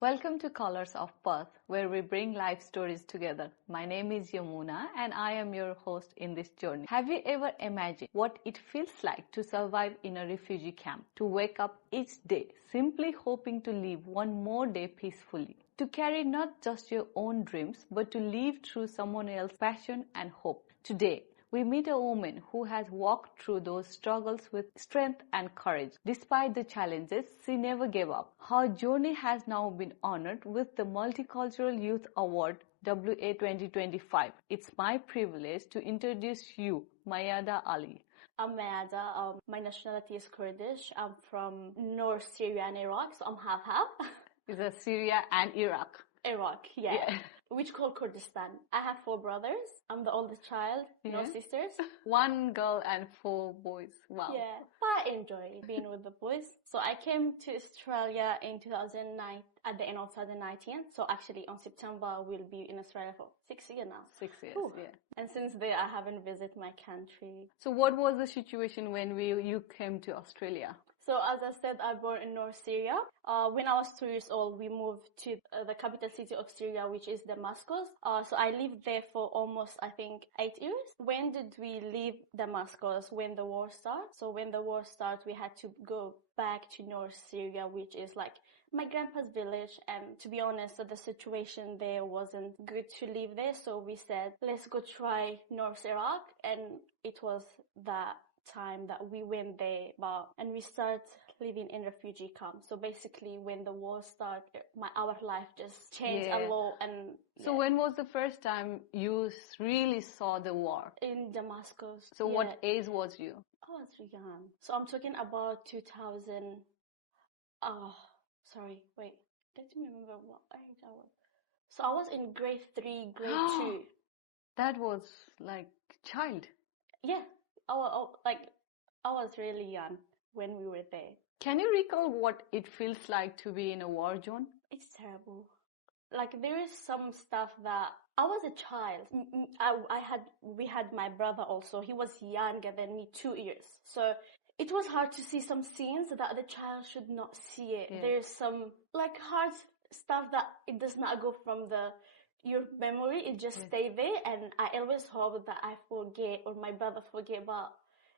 Welcome to Colors of Perth, where we bring life stories together. My name is Yamuna and I am your host in this journey. Have you ever imagined what it feels like to survive in a refugee camp? To wake up each day simply hoping to live one more day peacefully? To carry not just your own dreams, but to live through someone else's passion and hope? Today, we meet a woman who has walked through those struggles with strength and courage. Despite the challenges, she never gave up. Her journey has now been honored with the Multicultural Youth Award WA 2025. It's my privilege to introduce you, Mayada Ali. I'm Mayada. My nationality is Kurdish. I'm from North Syria and Iraq, so I'm half-half. Is that Syria and Iraq? Iraq, yeah. Which called Kurdistan. I have 4 brothers. I'm the oldest child, no sisters. 1 girl and 4 boys. Wow. Yeah, but I enjoy being with the boys. So I came to Australia in 2009, at the end of 2019. So actually on September, we'll be in Australia for 6 years now. 6 years, yeah. And since then, I haven't visited my country. So what was the situation when you came to Australia? So as I said, I born in North Syria. When I was 2 years old, we moved to the capital city of Syria, which is Damascus. So I lived there for almost, I think, 8 years. When did we leave Damascus? When the war started. So when the war started, we had to go back to North Syria, which is like my grandpa's village. And to be honest, the situation there wasn't good to live there. So we said, let's go try North Iraq. And it was that time that we went there, and we started living in refugee camp. So basically when the war started, our life just changed a lot. And so when was the first time you really saw the war? In Damascus. So what age was you? I was young. So I'm talking about 2000. Let me remember what age I was. So I was in grade 3, grade 2. That was like child. Yeah. I was really young when we were there. Can you recall what it feels like to be in a war zone? It's terrible. Like there is some stuff that I was a child. We had my brother also. He was younger than me, 2 years. So it was hard to see some scenes that the child should not see it. Yeah. There's some like hard stuff that it does not go from your memory, it just stay there, and I always hope that I forget or my brother forget, but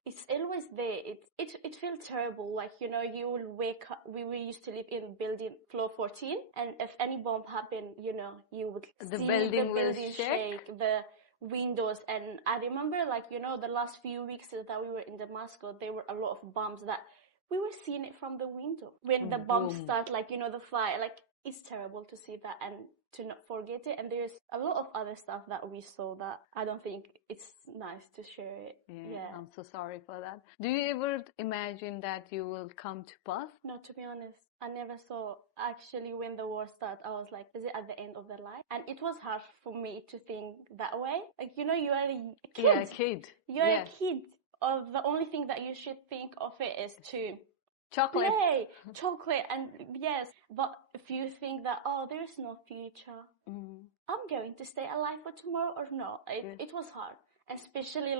it's always there. It feels terrible. Like, you will wake up. We used to live in building floor 14, and if any bomb happened, you would see the building shake, the windows. And I remember, the last few weeks that we were in Damascus, there were a lot of bombs that we were seeing it from the window. When the bombs start, the fire, it's terrible to see that and to not forget it. And there's a lot of other stuff that we saw that I don't think it's nice to share it. Yeah, I'm so sorry for that. Do you ever imagine that you will come to Perth? No, to be honest, I never saw. Actually, when the war started, I was like, is it at the end of the line? And it was hard for me to think that way. Like, you are a kid. Yeah, a kid. You're a kid. Or the only thing that you should think of it is to chocolate. Chocolate, and yes. But if you think that, there is no future, I'm going to stay alive for tomorrow or no, it was hard. Especially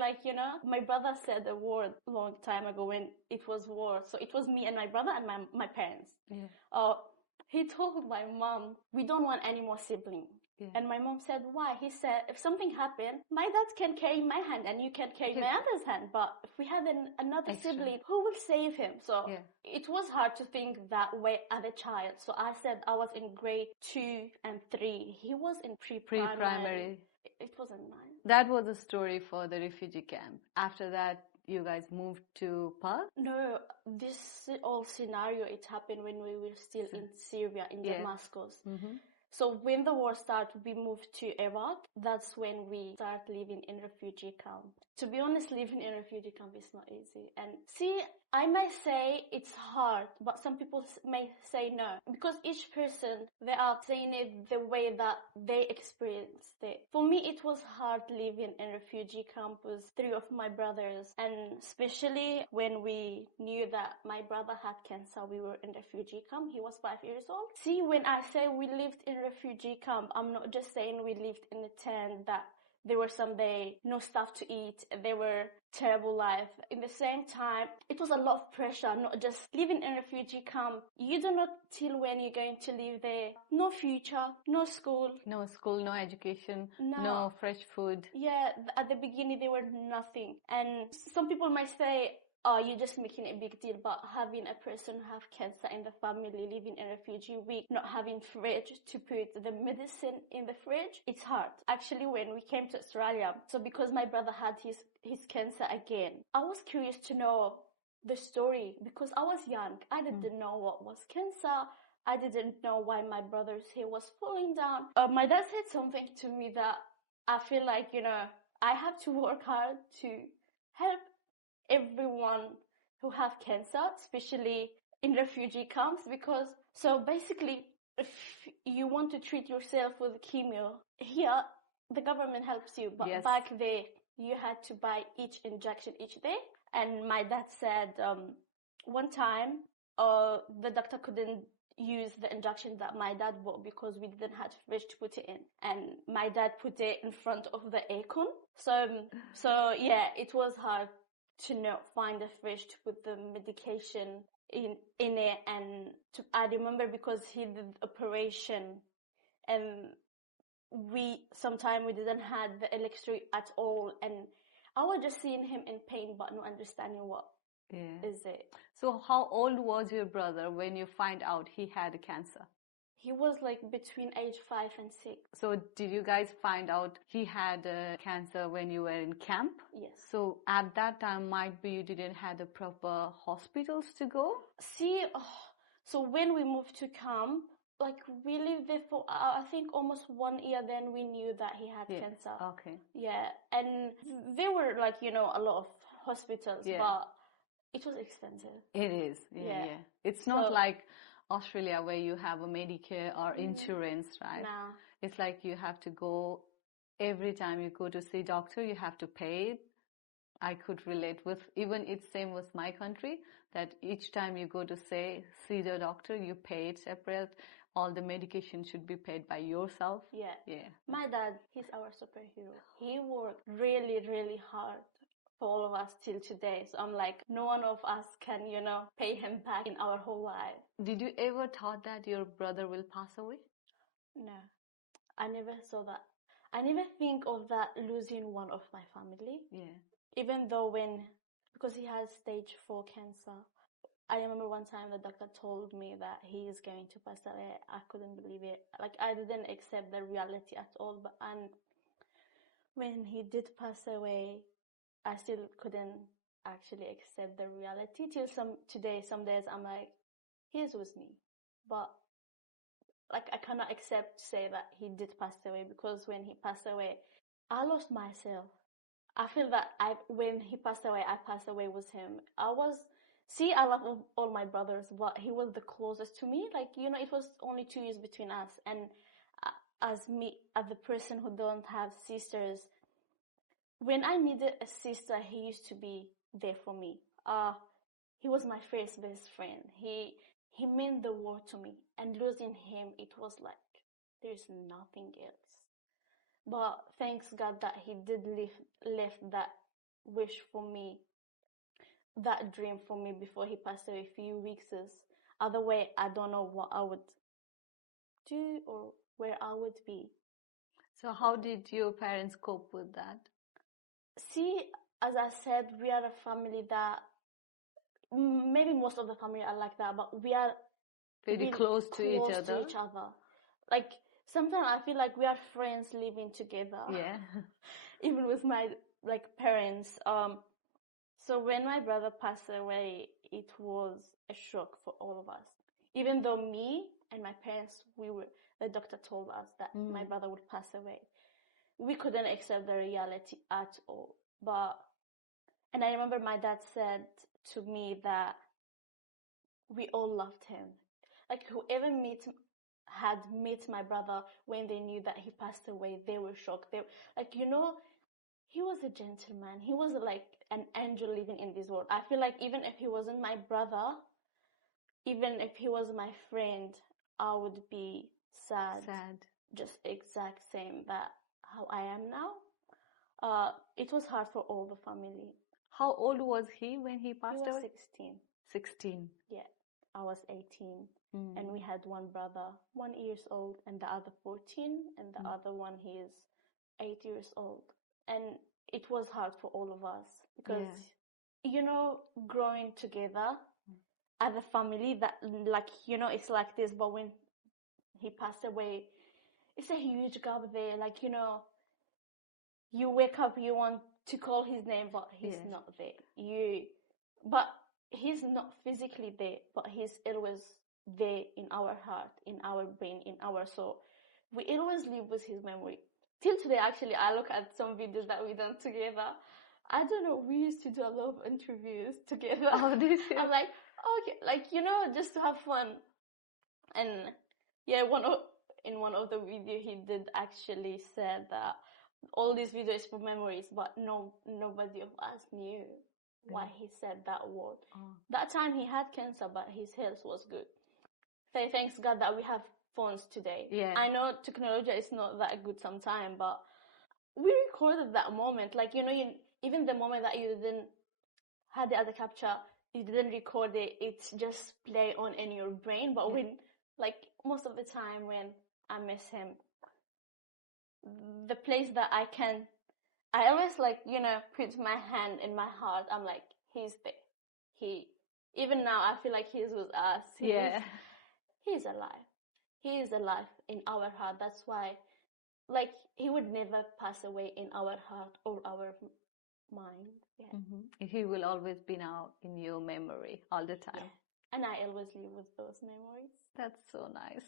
my brother said the word a long time ago when it was war. So it was me and my brother and my parents. Yeah. He told my mom, we don't want any more siblings. Yeah. And my mom said, why? He said, if something happened, my dad can carry my hand and you can carry my other's hand. But if we have another sibling, who will save him? So it was hard to think that way as a child. So I said I was in grade 2 and 3. He was in pre-primary. It wasn't nice. That was the story for the refugee camp. After that, you guys moved to Perth? No, this whole scenario, it happened when we were still in Syria, in Damascus. Mm-hmm. So when the war started, we moved to Iraq. That's when we started living in refugee camp. To be honest, living in refugee camp is not easy. And see, I may say it's hard, but some people may say no. Because each person, they are saying it the way that they experienced it. For me, it was hard living in refugee camp with 3 of my brothers. And especially when we knew that my brother had cancer, we were in refugee camp. He was 5 years old. See, when I say we lived in refugee camp, I'm not just saying we lived in a tent that There were some day no stuff to eat. They were terrible life. In the same time, it was a lot of pressure, not just living in a refugee camp. You don't know till when you're going to live there. No future, no school. No school, no education, No. no fresh food. Yeah, at the beginning they were nothing. And some people might say, oh, you're just making a big deal, but having a person have cancer in the family, living in a refugee week, not having fridge to put the medicine in the fridge, it's hard. Actually, when we came to Australia, so because my brother had his cancer again, I was curious to know the story because I was young. I didn't know what was cancer. I didn't know why my brother's hair was falling down. My dad said something to me that I feel like, I have to work hard to help everyone who have cancer, especially in refugee camps, because so basically if you want to treat yourself with chemo, here the government helps you, but Yes. back there you had to buy each injection each day. And my dad said one time the doctor couldn't use the injection that my dad bought because we didn't have fridge to put it in, and my dad put it in front of the aircon. So yeah, it was hard to not find a fridge to put the medication in it. And I remember because he did operation, and sometimes we didn't have the electricity at all, and I was just seeing him in pain but not understanding what is it. So how old was your brother when you find out he had cancer? He was like between age 5 and 6. So did you guys find out he had cancer when you were in camp? Yes. So at that time, might be you didn't have the proper hospitals to go? See, so when we moved to camp, like we lived there for I think almost 1 year, then we knew that he had cancer. Okay. Yeah, and there were like, a lot of hospitals, but it was expensive. It is, yeah. It's not like Australia where you have a Medicare or insurance, right? No. It's like you have to go, every time you go to see doctor, you have to pay. I could relate with, even it's same with my country, that each time you go to see the doctor, you pay it separate. All the medication should be paid by yourself. Yeah. My dad, he's our superhero. He worked really, really hard for all of us till today. So I'm like, no one of us can, pay him back in our whole life. Did you ever thought that your brother will pass away? No, I never saw that. I never think of that losing one of my family. Yeah. Even though because he has stage 4 cancer. I remember one time the doctor told me that he is going to pass away. I couldn't believe it. Like, I didn't accept the reality at all. And when he did pass away, I still couldn't actually accept the reality till some days I'm like, he is with me. But like, I cannot accept to say that he did pass away, because when he passed away, I lost myself. I feel that when he passed away, I passed away with him. I love all my brothers, but he was the closest to me. Like, it was only 2 years between us. And as the person who don't have sisters, when I needed a sister, he used to be there for me. He was my first best friend. He meant the world to me. And losing him, it was like, there's nothing else. But thanks God that he did left that wish for me, that dream for me before he passed away a few weeks. Other way, I don't know what I would do or where I would be. So how did your parents cope with that? See, as I said, we are a family that, maybe most of the family are like that, but we are really close to each other. Like, sometimes I feel like we are friends living together. Yeah. Even with my parents. So when my brother passed away, it was a shock for all of us. Even though me and my parents, the doctor told us that my brother would pass away, we couldn't accept the reality at all. And I remember my dad said to me that we all loved him. Like, whoever had met my brother when they knew that he passed away, they were shocked. He was a gentleman. He was like an angel living in this world. I feel like even if he wasn't my brother, even if he was my friend, I would be sad. Just exact same that how I am now. It was hard for all the family. How old was he when he He passed was away? 16. 16. Yeah, I was 18. Mm. And we had one brother, 1 year old, and the other 14, and the other one, he is 8 years old. And it was hard for all of us because, you know, growing together as a family, that, like, you know, it's like this, but when he passed away, it's a huge gap there. Like, you know, you wake up, you want to call his name, but he's not there. But he's not physically there, but he's always there in our heart, in our brain, in our soul. We always live with his memory. Till today, actually, I look at some videos that we done together. I don't know, we used to do a lot of interviews together. Oh, did you? I'm like, okay, like, you know, just to have fun. And yeah, in one of the video, he did actually said that all these videos for memories, but nobody of us knew why he said that word. That time he had cancer, but his health was good. Say thanks God that we have phones today. Yeah. I know technology is not that good sometimes, but we recorded that moment. Like, you know, even the moment that you didn't had the other capture, you didn't record it, it's just play on in your brain. But when, like, most of the time when I miss him, the place that I always, like, you know, put my hand in my heart. I'm like, he's there. Even now, I feel like he's with us. He's alive. He is alive in our heart. That's why, like, he would never pass away in our heart or our mind. Yeah. Mm-hmm. He will always be now in your memory all the time. Yeah. And I always live with those memories. That's so nice.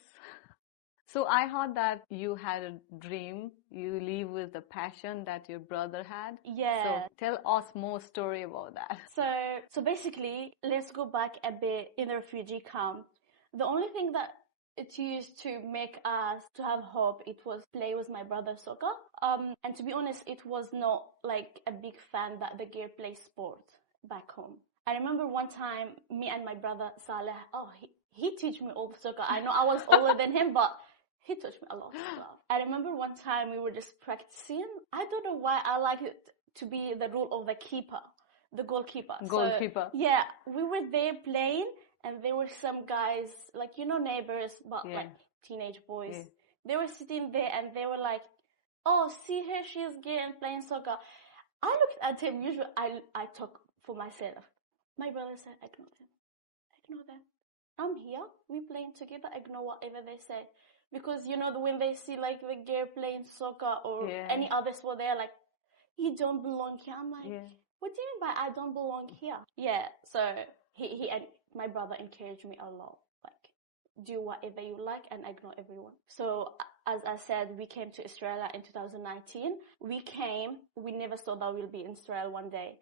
So I heard that you had a dream. You live with the passion that your brother had. Yeah. So tell us more story about that. So basically, let's go back a bit in the refugee camp. The only thing that it used to make us to have hope, it was play with my brother soccer. And to be honest, it was not like a big fan that the girl plays sport back home. I remember one time, me and my brother Saleh, he teach me all the soccer. I know I was older than him, but he taught me a lot of stuff. I remember one time we were just practicing. I don't know why I like it to be the role of the keeper, the goalkeeper. Goalkeeper. So, yeah, we were there playing, and there were some guys, like, you know, neighbors, but like teenage boys. Yeah. They were sitting there and they were like, oh, see her, she's gay and playing soccer. I looked at him, usually I talk for myself. My brother said, ignore them. Ignore them. I'm here, we playing together, ignore whatever they say. Because, you know, when they see like the girl playing soccer or any other sport, they're like, you don't belong here. I'm like, what do you mean by I don't belong here? Yeah, so he and my brother encouraged me a lot. Like, do whatever you like and ignore everyone. So, as I said, we came to Australia in 2019. We never thought that we'll be in Israel one day.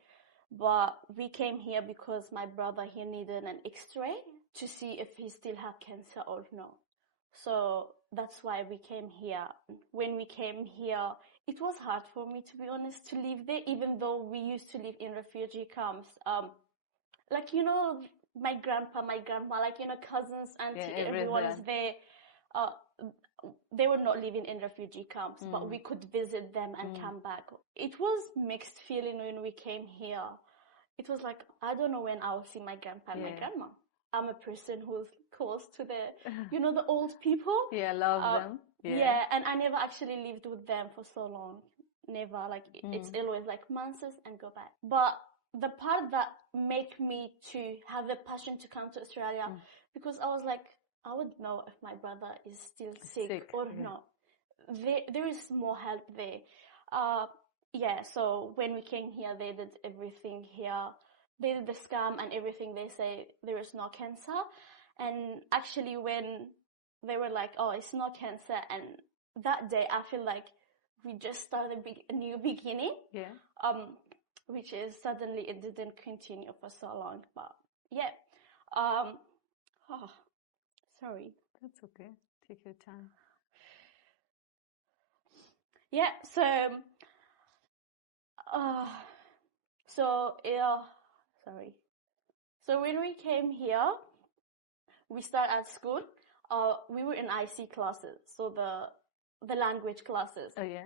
But we came here because my brother, he needed an X-ray to see if he still had cancer or no. So that's why we came here. When we came here, it was hard for me, to be honest, to live there, even though we used to live in refugee camps. Like, you know, my grandpa, my grandma, like, you know, cousins, auntie, everyone is there. They were not living in refugee camps, but we could visit them and come back. It was mixed feeling when we came here. It was like, I don't know when I will see my grandpa and my grandma. I'm a person who's close to the, you know, the old people. Yeah, love them. Yeah, and I never actually lived with them for so long. Never, like, it's always like months and go back. But the part that made me to have the passion to come to Australia, because I was like, I would know if my brother is still sick or not. There is more help there. So when we came here, they did everything here. They did the scan and everything. They say there is no cancer. And actually when they were like, oh, it's not cancer. And that day I feel like we just started a new beginning. Yeah. Which is suddenly it didn't continue for so long. But yeah. Sorry. That's okay. Take your time. Yeah, sorry. So when we came here, we started at school. We were in IC classes, so the language classes. Oh yeah.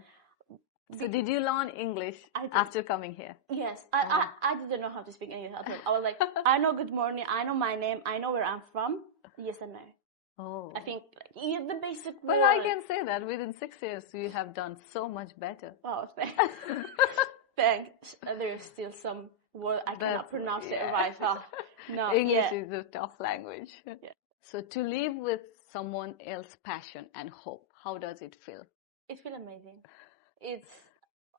So did you learn English after coming here? Yes, I didn't know how to speak English at all. I was like, I know good morning, I know my name, I know where I'm from. Yes and no. Oh. I think the basic But word. I can say that within 6 years you have done so much better. Wow, thanks. Thanks. There's still some word I cannot pronounce it right. Oh, no, English is a tough language. Yeah. So to live with someone else's passion and hope, how does it feel? It feels amazing.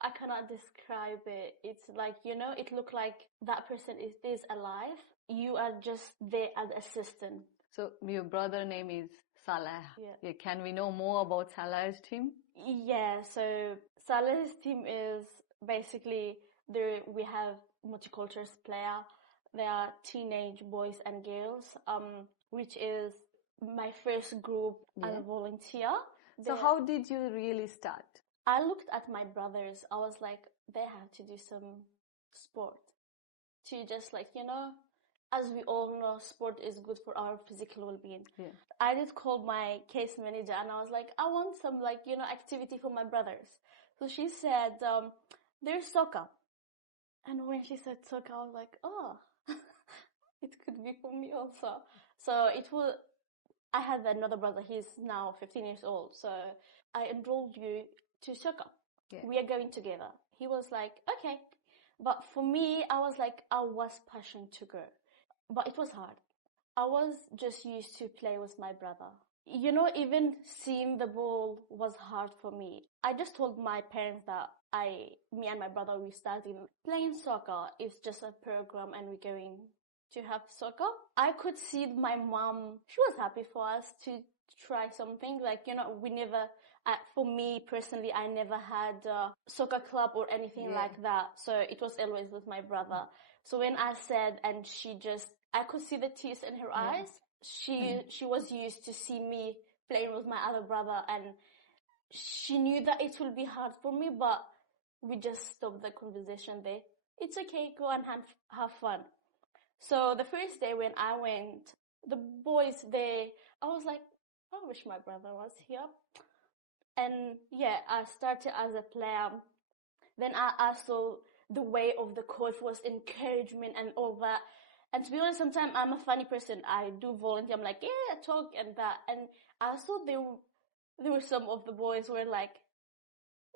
I cannot describe it. It's like, it look like that person is alive. You are just there as assistant. So your brother name is Salah. Yeah. Can we know more about Salah's team? Yeah, so Salah's team is basically we have multicultural player. They are teenage boys and girls, which is my first group as a volunteer. So how did you really start? I looked at my brothers. I was like, they have to do some sport to just as we all know, sport is good for our physical well-being. Yeah. I did call my case manager and I was like, I want some activity for my brothers. So she said, there's soccer. And when she said soccer, I was like, oh, it could be for me also. So I had another brother, he's now 15 years old. So I enrolled you to soccer. Yeah. We are going together. He was like, okay. But for me, I was passionate to go. But it was hard. I was just used to play with my brother. Even seeing the ball was hard for me. I just told my parents that me and my brother, we started playing soccer. It's just a program and we're going to have soccer. I could see my mom, she was happy for us to try something. We never, for me personally, I never had a soccer club or anything like that. So it was always with my brother. So when I said, and I could see the tears in her eyes. She was used to see me playing with my other brother, and she knew that it will be hard for me, but we just stopped the conversation there. It's okay, go and have fun. So the first day when I went, the boys there, I was like, I wish my brother was here. And I started as a player. Then I saw the way of the coach was encouragement and all that. And to be honest, sometimes I'm a funny person. I do volunteer. I'm like, yeah, talk and that. And I saw there were some of the boys were like,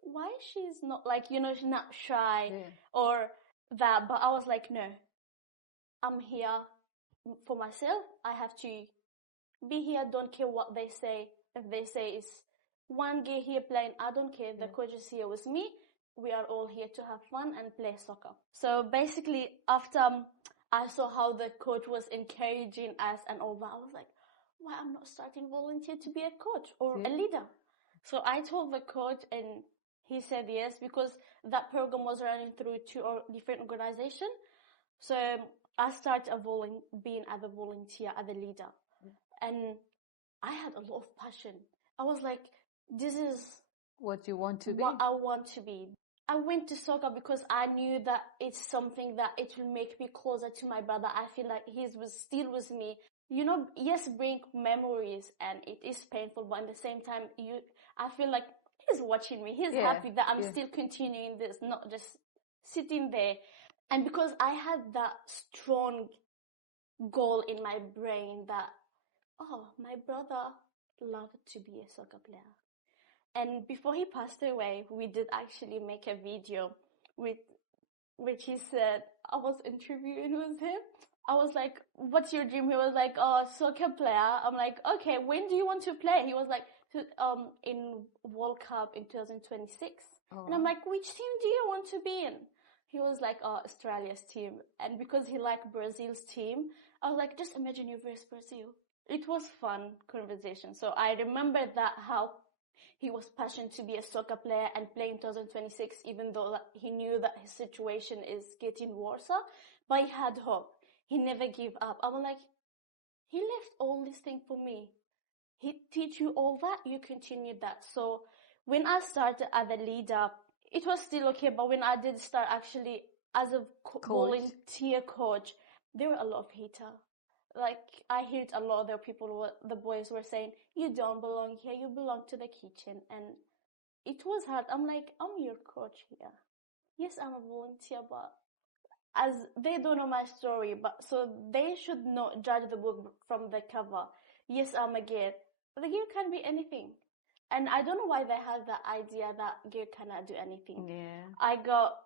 why she's not she's not shy or that. But I was like, no, I'm here for myself. I have to be here. Don't care what they say. If they say it's one gay here playing, I don't care. The coach is here with me. We are all here to have fun and play soccer. So basically, after I saw how the coach was encouraging us and all that, I was like, why I'm not starting volunteer to be a coach or a leader? So I told the coach and he said yes, because that program was running through 2 different organizations. So I started being as a volunteer, as a leader. And I had a lot of passion. I was like, this is what you want to be. What I want to be. I went to soccer because I knew that it's something that it will make me closer to my brother. I feel like he was still with me. Yes, bring memories and it is painful, but at the same time, I feel like he's watching me. He's happy that I'm still continuing this, not just sitting there. And because I had that strong goal in my brain that, my brother loved to be a soccer player. And before he passed away, we did actually make a video which he said, I was interviewing with him. I was like, what's your dream? He was like, soccer player. I'm like, okay, when do you want to play? He was like, in World Cup in 2026. And I'm like, which team do you want to be in? He was like, Australia's team. And because he liked Brazil's team, I was like, just imagine you versus Brazil. It was fun conversation. So I remember that how he was passionate to be a soccer player and play in 2026, even though he knew that his situation is getting worse. But he had hope. He never gave up. I'm like, he left all these things for me. He teach you all that, you continue that. So when I started as a leader, it was still okay. But when I did start actually as a volunteer coach, there were a lot of haters. I heard a lot of the people, the boys were saying, you don't belong here, you belong to the kitchen. And it was hard. I'm like, I'm your coach here. Yes, I'm a volunteer, but as they don't know my story, but so they should not judge the book from the cover. Yes, I'm a girl. The girl can be anything. And I don't know why they have the idea that girl cannot do anything. Yeah. I got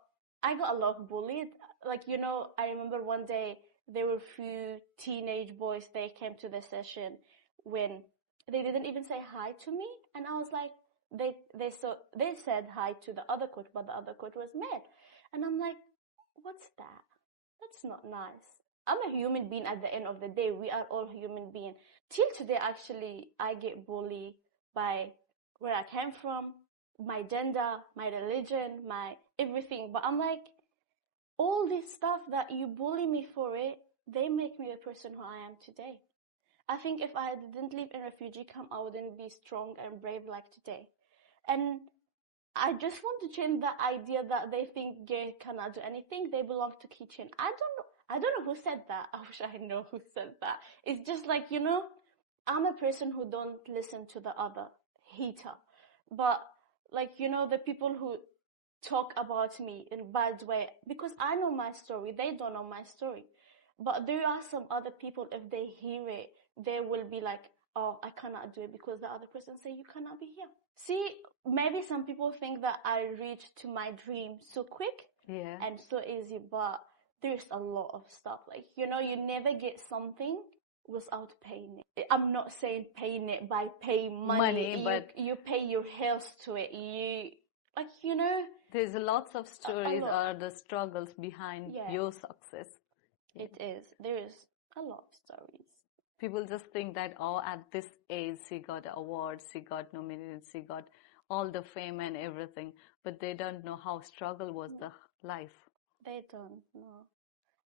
a lot of bullied. Like, I remember one day there were a few teenage boys, they came to the session when they didn't even say hi to me. And I was like, they said hi to the other coach, but the other coach was mad. And I'm like, what's that? That's not nice. I'm a human being at the end of the day. We are all human beings. Till today, actually, I get bullied by where I came from, my gender, my religion, my everything. But I'm like, all this stuff that you bully me for it, they make me the person who I am today. I think if I didn't live in a refugee camp, I wouldn't be strong and brave like today. And I just want to change the idea that they think gay cannot do anything. They belong to kitchen. I don't know who said that. I wish I know who said that. It's just like, I'm a person who don't listen to the other hater. But like, the people who talk about me in a bad way, because I know my story, they don't know my story. But there are some other people, if they hear it, they will be like, oh, I cannot do it because the other person say you cannot be here. See, maybe some people think that I reached to my dream so quick and so easy, but there's a lot of stuff. Like, you never get something without paying it. I'm not saying paying it by paying money, but you pay your health to it. There's lots of stories or the struggles behind your success. It is. There is a lot of stories. People just think that, at this age, she got awards, she got nominated, she got all the fame and everything, but they don't know how struggle was the life. They don't know.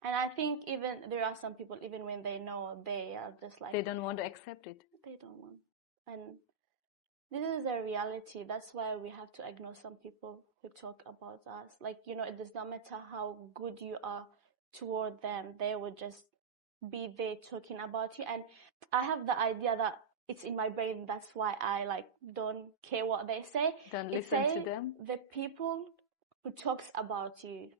And I think even there are some people, even when they know, they are just like... They don't want to accept it. They don't want. And this is a reality. That's why we have to ignore some people who talk about us. Like, it does not matter how good you are toward them. They will just be there talking about you. And I have the idea that it's in my brain. That's why I don't care what they say. Don't listen to them. The people who talks about you,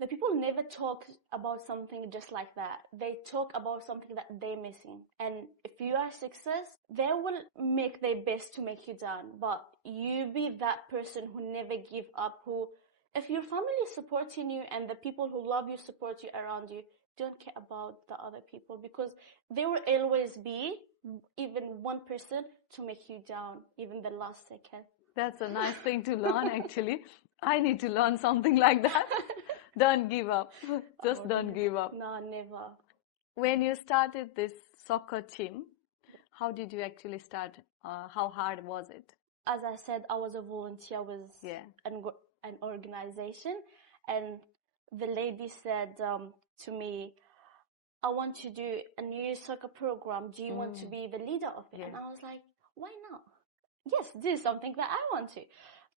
the people never talk about something just like that. They talk about something that they're missing. And if you are success, they will make their best to make you down. But you be that person who never give up, who, if your family is supporting you and the people who love you support you around you, don't care about the other people, because there will always be even one person to make you down, even the last second. That's a nice thing to learn, actually. I need to learn something like that. Don't give up. Just don't give up. No, never. When you started this soccer team, how did you actually start? How hard was it? As I said, I was a volunteer with an organization, and the lady said to me, I want to do a New Year's soccer program. Do you want to be the leader of it? And I was like, why not? Yes, this is something that I want to.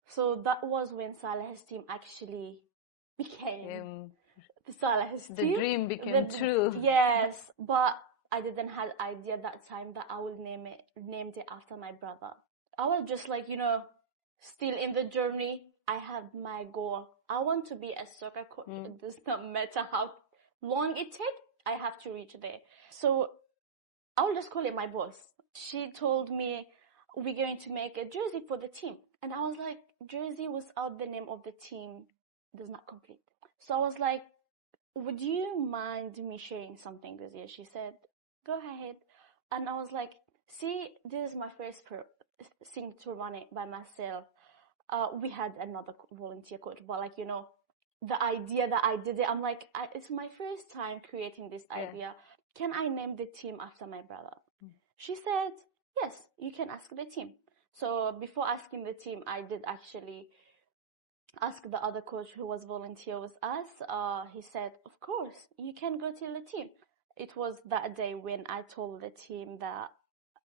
So that was when Salah's team actually became Salah's team. The dream became true. Yes, but I didn't have idea that time that I will named it after my brother. I was just like, still in the journey. I have my goal. I want to be a soccer coach. It does not matter how long it takes. I have to reach there. So I will just call it my boss. She told me, we're going to make a jersey for the team. And I was like, jersey without the name of the team does not complete. So I was like, would you mind me sharing something this year? She said, go ahead. And I was like, see, this is my first thing to run it by myself. We had another volunteer coach, but the idea that I did it, I'm like, it's my first time creating this idea. Can I name the team after my brother? She said, yes, you can ask the team. So before asking the team, I did actually ask the other coach who was volunteer with us. He said, of course, you can go to the team. It was that day when I told the team that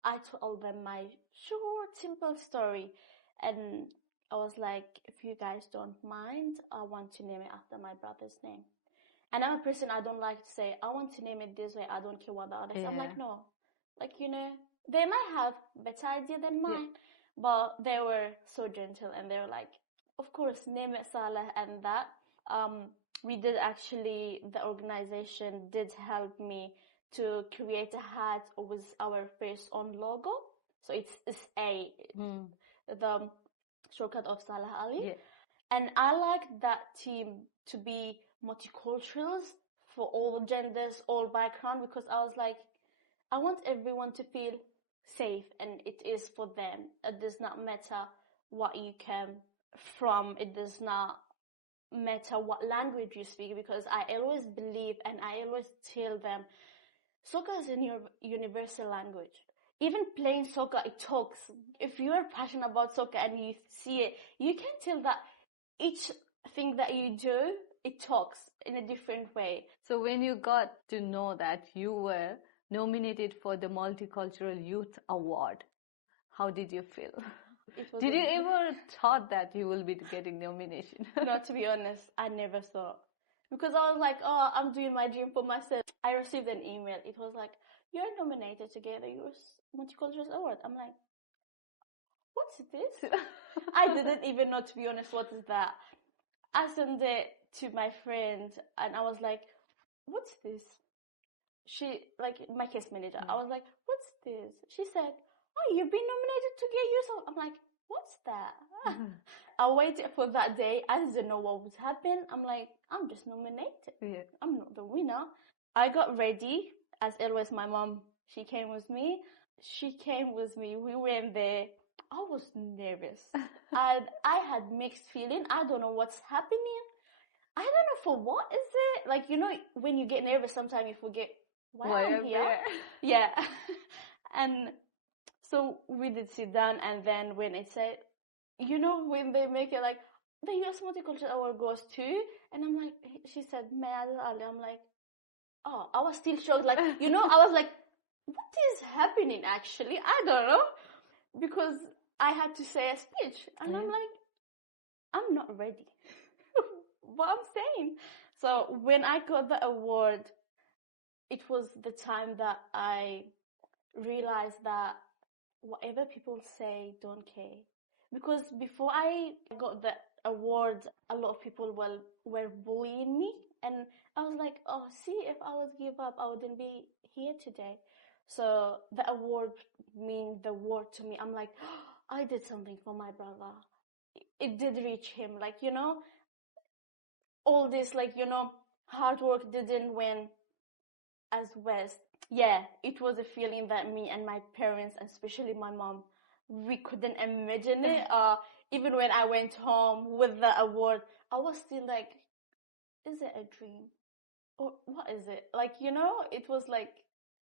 I told them my short, simple story. And I was like, if you guys don't mind, I want to name it after my brother's name. And I'm a person, I don't like to say, I want to name it this way. I don't care what the others say. I'm like, no. They might have better idea than mine. But they were so gentle, and they were like, of course, name it Saleh and that. We did actually, the organization did help me to create a hat with our face on logo. So it's the shortcut of Salah Ali. Yeah. And I like that team to be multicultural for all genders, all background, because I was like, I want everyone to feel safe, and it is for them. It does not matter what you come from. It does not matter what language you speak, because I always believe and I always tell them, soccer is a universal language. Even playing soccer, it talks. If you are passionate about soccer and you see it, you can tell that each thing that you do, it talks in a different way. So when you got to know that you were nominated for the Multicultural Youth Award, how did you feel? Did you ever thought that you will be getting nomination? No, to be honest, I never thought. Because I was like, oh, I'm doing my dream for myself. I received an email. It was like, you're nominated to get the Multicultural Award. I'm like, what's this? I didn't even know, to be honest, what is that? I sent it to my friend, and I was like, what's this? She, like, my case manager, I was like, what's this? She said, oh, you've been nominated to get yourself. I'm like, what's that? I waited for that day. I didn't know what would happen. I'm like, I'm just nominated. Yeah. I'm not the winner. I got ready. As always, my mom, she came with me. We went there. I was nervous. And I had mixed feeling. I don't know what's happening. I don't know for what is it. Like, you know, when you get nervous, sometimes you forget why I'm here. Yeah. And so we did sit down, and then when it said, you know, when they make it like, the US Multicultural Award goes to, and I'm like, she said, Mayad Ali. I'm like, oh, I was still shocked. Like, you know, I was like, what is happening actually? I don't know. Because I had to say a speech, and I'm like, I'm not ready. What I'm saying. So when I got the award, it was the time that I realized that whatever people say, don't care. Because before I got the award, a lot of people were bullying me, and I was like, oh, see, if I would give up, I wouldn't be here today. So the award means the world to me. I'm like, oh, I did something for my brother. It did reach him. Like, you know, all this, like, you know, hard work didn't win as West. Yeah, it was a feeling that me and my parents, and especially my mom, we couldn't imagine it. Even when I went home with the award, I was still like, is it a dream? Or what is it? Like, you know, it was like,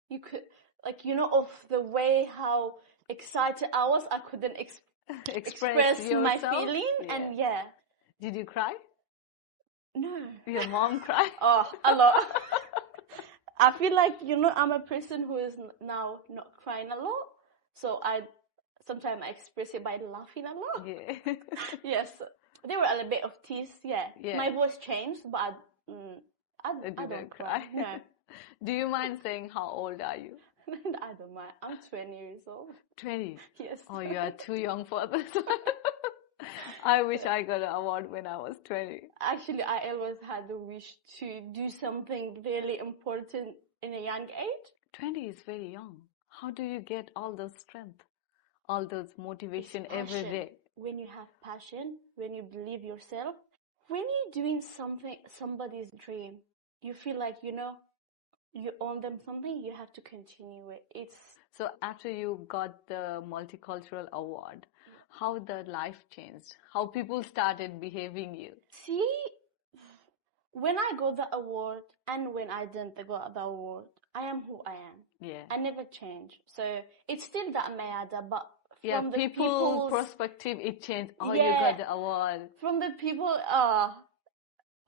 you could, like, you know, of the way how excited I was, I couldn't express my feeling. Yeah. And yeah. Did you cry? No. Your mom cried? Oh, a lot. I feel like, you know, I'm a person who is now not crying a lot. So sometimes I express it by laughing a lot. Yeah. Yes. There were a little bit of tears, yeah. My voice changed, but I don't cry. No. Do you mind saying how old are you? I don't mind. I'm 20 years old. 20? Yes. Oh, you are too young for this. I wish I got an award when I was 20. Actually, I always had the wish to do something really important in a young age. 20 is very young. How do you get all those strength, all those motivation every day? When you have passion, when you believe yourself, when you're doing somebody's dream, you feel like, you know, you own them something, you have to continue it. So after you got the Multicultural Award, how the life changed, how people started behaving you? See, when I got the award and when I didn't get the award, I am who I am. Yeah. I never change. So it's still that Mayada, but from the people's perspective, it changed. Oh, you got the award. From the people,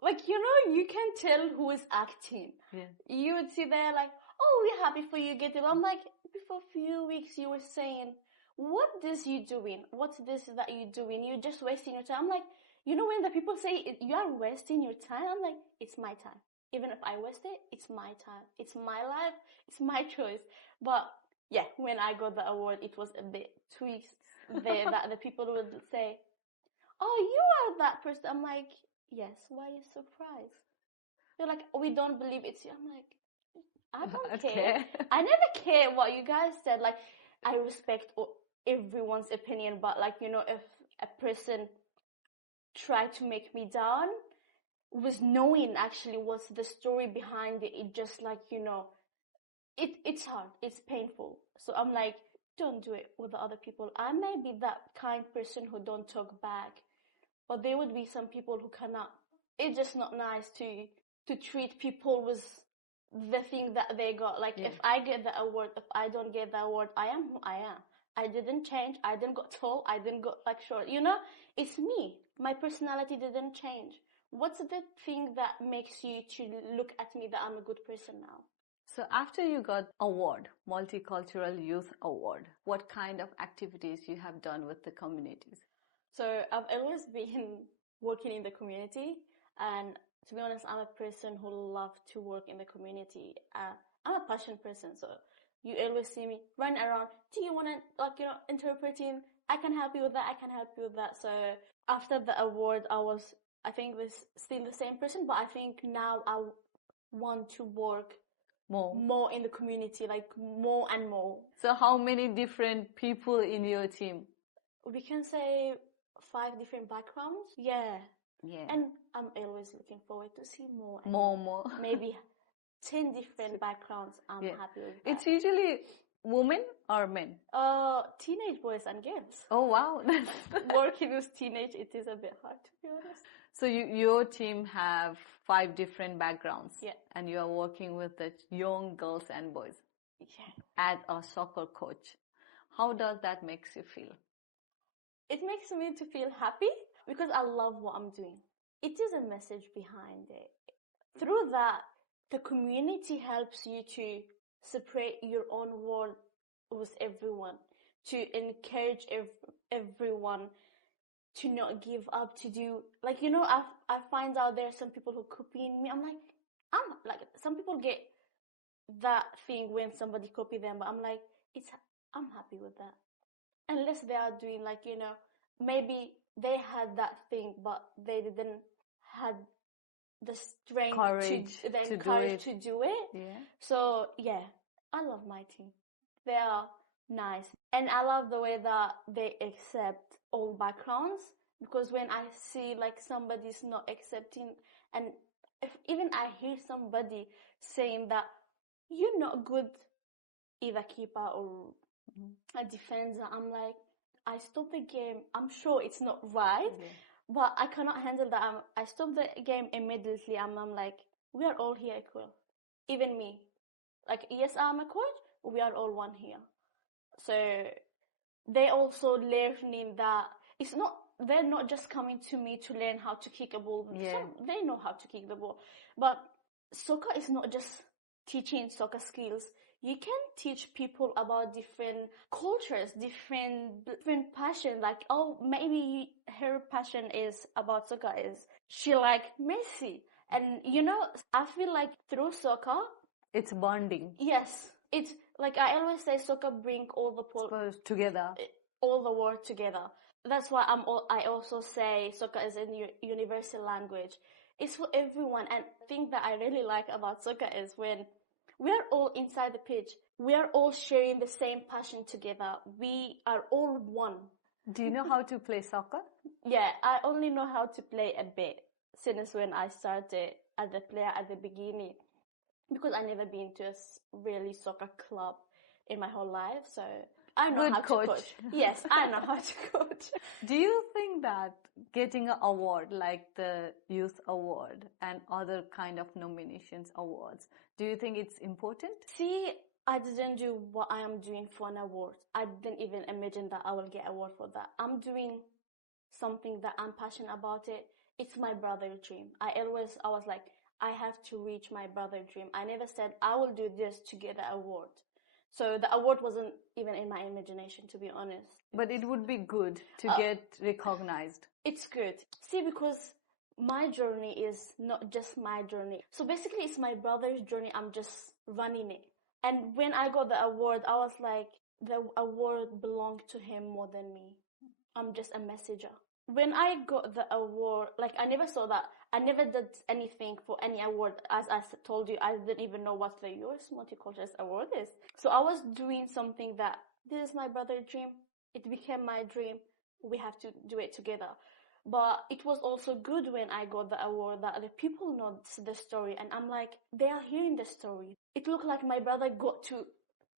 like, you know, you can tell who is acting. Yeah. You would see there like, oh, we're happy for you getting it. I'm like, before a few weeks you were saying, what this you doing? What's this that you doing? You're just wasting your time. I'm like, you know, when the people say you are wasting your time, I'm like, it's my time. Even if I waste it, it's my time. It's my life. It's my choice. But yeah, when I got the award, it was a bit 2 weeks the people would say, "Oh, you are that person." I'm like, "Yes." Why are you surprised? They're like, "We don't believe it's you." I'm like, I don't care. I never care what you guys said. Like, I respect everyone's opinion, but like, if a person tried to make me down, was knowing actually what's the story behind it, it just like, it's hard, it's painful. So I'm like, don't do it with the other people. I may be that kind person who don't talk back, but there would be some people who cannot. It's just not nice to treat people with the thing that they got. Like, if I get the award, if I don't get the award, I am who I am. I didn't change. I didn't got tall. I didn't got like short. It's me. My personality didn't change. What's the thing that makes you to look at me that I'm a good person now? So after you got award, Multicultural Youth Award, what kind of activities you have done with the communities? So I've always been working in the community, and to be honest, I'm a person who loves to work in the community. I'm a passion person, so you always see me run around. Do you want to, interpreting? I can help you with that. I can help you with that. So after the award, I think was still the same person, but I think now I want to work more in the community, like more and more. So how many different people in your team? We can say 5 different backgrounds. Yeah. And I'm always looking forward to see more. More. Maybe 10 different backgrounds. I'm happy with that. It's usually women or men? Teenage boys and girls. Oh, wow. Working with teenage, it is a bit hard, to be honest. So your team have 5 different backgrounds. Yeah. And you are working with the young girls and boys. Yeah. As a soccer coach. How does that make you feel? It makes me to feel happy because I love what I'm doing. It is a message behind it. Through that, the community helps you to separate your own world with everyone, to encourage everyone to not give up, to do, like, I find out there are some people who copying me. I'm like, some people get that thing when somebody copy them, but I'm like, I'm happy with that. Unless they are doing like, maybe they had that thing, but they didn't had the strength, courage to do it. Yeah. So yeah, I love my team. They are nice, and I love the way that they accept all backgrounds. Because when I see like somebody's not accepting, and if even I hear somebody saying that you're not good, either keeper or a defender, I'm like, I stop the game. I'm sure it's not right, but I cannot handle that. I stop the game immediately. I'm like, we are all here equal. Even me. Like, yes, I'm a coach. We are all one here. So they also learning that they're not just coming to me to learn how to kick a ball. Yeah. They know how to kick the ball. But soccer is not just teaching soccer skills. You can teach people about different cultures, different passion. Like, maybe her passion is about soccer is she like Messi. And I feel like through soccer, it's bonding. Yes. It's like I always say, soccer bring all the people together. All the world together. That's why I also say soccer is a universal language. It's for everyone. And the thing that I really like about soccer is when we are all inside the pitch. We are all sharing the same passion together. We are all one. Do you know how to play soccer? Yeah, I only know how to play a bit since when I started as a player at the beginning. Because I never been to a really soccer club in my whole life. So I know how to coach. Yes, I know how to coach. Do you think that getting an award like the Youth Award and other kind of nominations awards, do you think it's important? See, I didn't do what I am doing for an award. I didn't even imagine that I will get an award for that. I'm doing something that I'm passionate about it. It's my brother's dream. I was like, I have to reach my brother's dream. I never said I will do this to get the award. So the award wasn't even in my imagination, to be honest. But it would be good to get recognized. It's good. See, because my journey is not just my journey. So basically, it's my brother's journey. I'm just running it. And when I got the award, I was like, the award belonged to him more than me. I'm just a messenger. When I got the award, like I never saw that. I never did anything for any award. As I told you, I didn't even know what the US Multicultural Award is. So I was doing something that, this is my brother's dream. It became my dream. We have to do it together. But it was also good when I got the award that the people know the story. And I'm like, they are hearing the story. It looked like my brother got to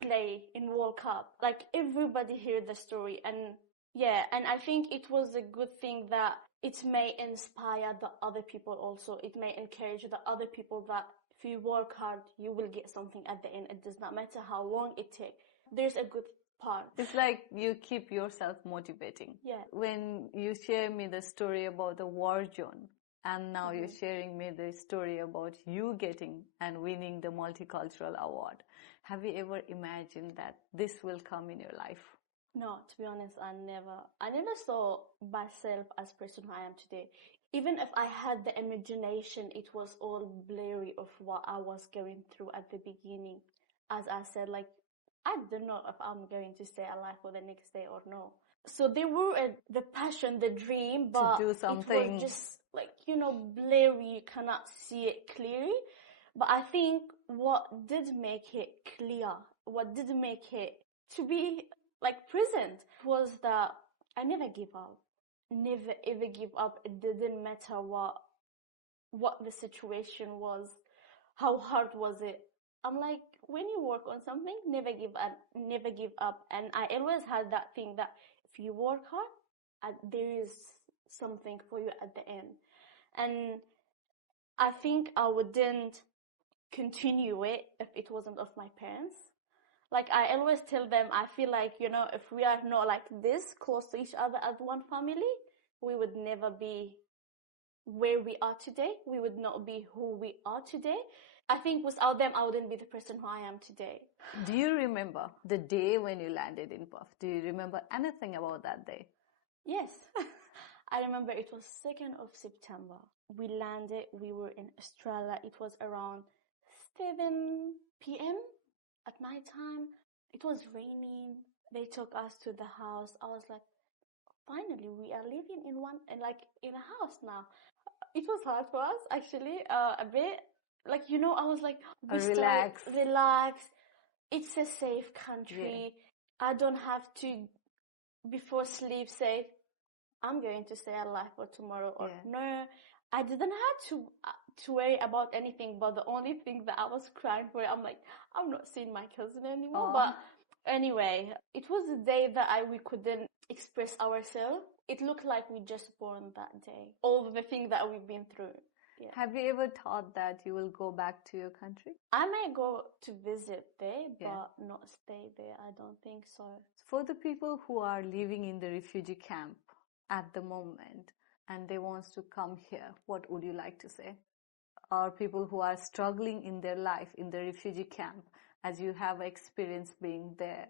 play in World Cup. Like everybody heard the story. And yeah, and I think it was a good thing that it may inspire the other people also. It may encourage the other people that if you work hard, you will get something at the end. It does not matter how long it takes. There's a good part. It's like you keep yourself motivating. Yeah. When you share me the story about the war zone, and now you're sharing me the story about you getting and winning the Multicultural Award, have you ever imagined that this will come in your life? No, to be honest, I never saw myself as person who I am today. Even if I had the imagination, it was all blurry of what I was going through at the beginning. As I said, like, I don't know if I'm going to stay alive for the next day or no. So there were the passion, the dream, but do something. It was just like, blurry. You cannot see it clearly. But I think what did make it clear, what did make it to be like present, was that I never give up. Never ever give up. It didn't matter what the situation was, how hard was it. I'm like, when you work on something, never give up, never give up. And I always had that thing that if you work hard, there is something for you at the end. And I think I wouldn't continue it if it wasn't of my parents. Like I always tell them, I feel like, if we are not like this close to each other as one family, we would never be where we are today. We would not be who we are today. I think without them, I wouldn't be the person who I am today. Do you remember the day when you landed in Perth? Do you remember anything about that day? Yes. I remember it was 2nd of September. We landed, we were in Australia. It was around 7 p.m. at night time. It was raining. They took us to the house. I was like, finally, we are living in a house now. It was hard for us, actually, a bit. Like, I was like, relax. It's a safe country. Yeah. I don't have to, before sleep, say, I'm going to stay alive for tomorrow or no. I didn't have to worry about anything, but the only thing that I was crying for, I'm like, I'm not seeing my cousin anymore. Aww. But anyway, it was the day that we couldn't express ourselves. It looked like we just born that day. All the things that we've been through. Yeah. Have you ever thought that you will go back to your country? I may go to visit there, but not stay there. I don't think so. For the people who are living in the refugee camp at the moment and they want to come here, what would you like to say? Or people who are struggling in their life in the refugee camp, as you have experience being there?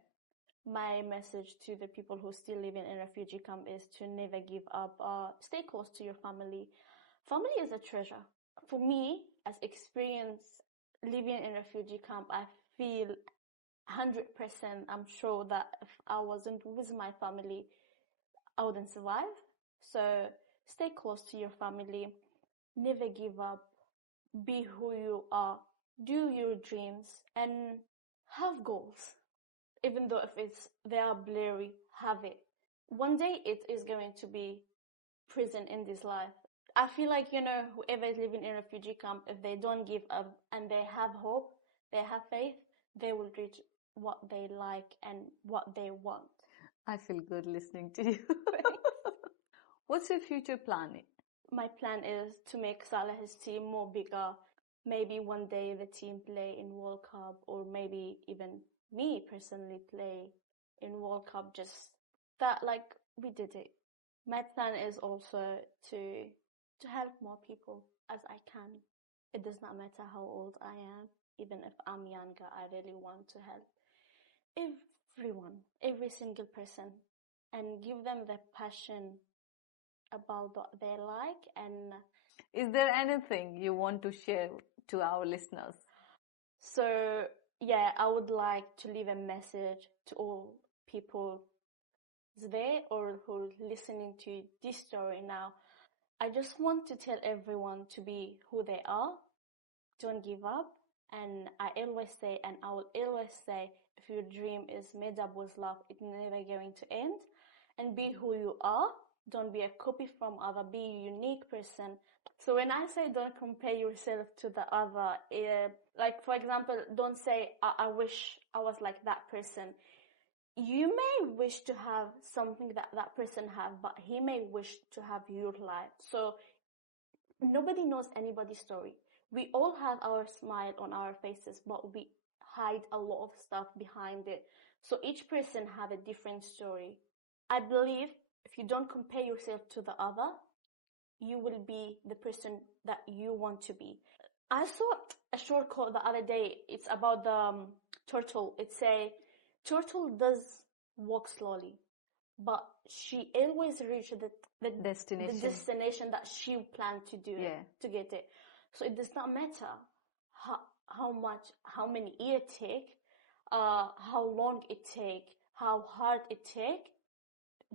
My message to the people who still live in a refugee camp is to never give up. Stay close to your family. Family is a treasure. For me, as experience living in a refugee camp, I feel 100%, I'm sure that if I wasn't with my family, I wouldn't survive. So stay close to your family. Never give up. Be who you are. Do your dreams and have goals. Even though if they are blurry, have it. One day it is going to be present in this life. I feel like, whoever is living in a refugee camp, if they don't give up and they have hope, they have faith, they will reach what they like and what they want. I feel good listening to you. What's your future plan? My plan is to make Salah's team more bigger. Maybe one day the team play in World Cup, or maybe even me personally play in World Cup, just that like we did it. My plan is also to help more people as I can. It does not matter how old I am. Even if I'm younger, I really want to help everyone, every single person, and give them the passion about what they like. And is there anything you want to share to our listeners? So yeah, I would like to leave a message to all people there or who are listening to this story now. I just want to tell everyone to be who they are. Don't give up. And I always say, and I will always say, if your dream is made up with love, it's never going to end. And be who you are. Don't be a copy from other. Be a unique person. So when I say don't compare yourself to the other, like for example, don't say, I wish I was like that person. You may wish to have something that that person have, but he may wish to have your life. So nobody knows anybody's story. We all have our smile on our faces, but we hide a lot of stuff behind it. So each person have a different story. I believe if you don't compare yourself to the other, you will be the person that you want to be. I saw a short quote the other day. It's about the turtle. It say, turtle does walk slowly, but she always reaches the destination that she planned to do to get it. So it does not matter how many years it take, how long it take, how hard it take.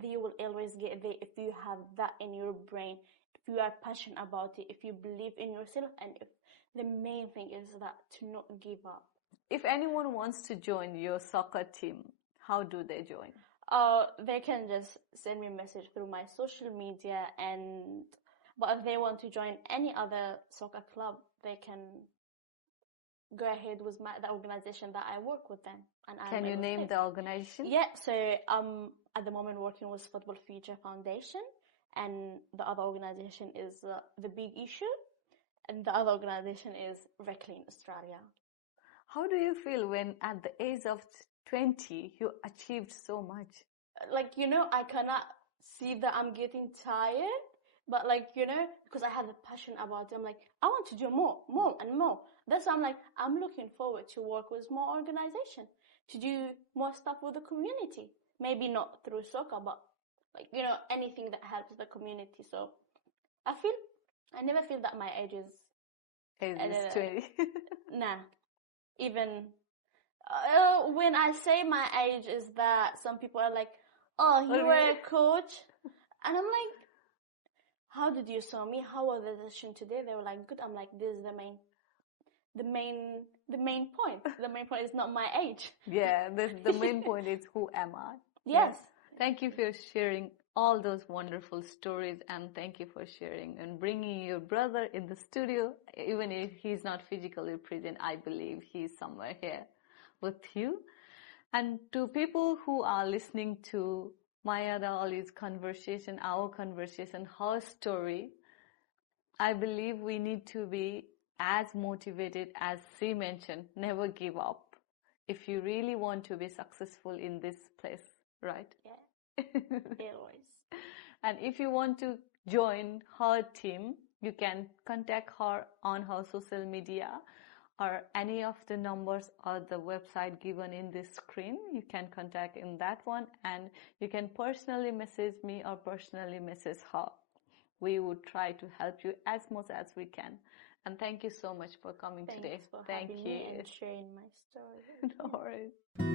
You will always get there if you have that in your brain, if you are passionate about it, if you believe in yourself, and if the main thing is that to not give up. If anyone wants to join your soccer team, how do they join? They can just send me a message through my social media, but if they want to join any other soccer club, they can go ahead with the organization that I work with them. And can you name the organization? Yeah, so at the moment working with Football Future Foundation, and the other organization is The Big Issue, and the other organization is Refugee Australia. How do you feel when at the age of 20 you achieved so much? Like, I cannot see that I'm getting tired, but like, because I have a passion about it, I'm like, I want to do more and more. That's why I'm like, I'm looking forward to work with more organization, to do more stuff with the community. Maybe not through soccer, but like, anything that helps the community. So I never feel that my age is 20. Nah. Even when I say my age is that some people are like, oh, you were a coach. And I'm like, how did you saw me? How was the session today? They were like, good. I'm like, this is the main point. The main point is not my age. Yeah, the main point is who am I? Yes. Thank you for sharing all those wonderful stories, and thank you for sharing and bringing your brother in the studio. Even if he's not physically present, I believe he's somewhere here with you. And to people who are listening to Maya Ali's conversation, our conversation, her story, I believe we need to be as motivated as she mentioned. Never give up if you really want to be successful in this place, right? Yeah, always. And if you want to join her team, you can contact her on her social media or any of the numbers or the website given in this screen. You can contact in that one, and you can personally message me or personally message her. We would try to help you as much as we can. And thank you so much for coming today. Thanks for having me and sharing my story. No worries.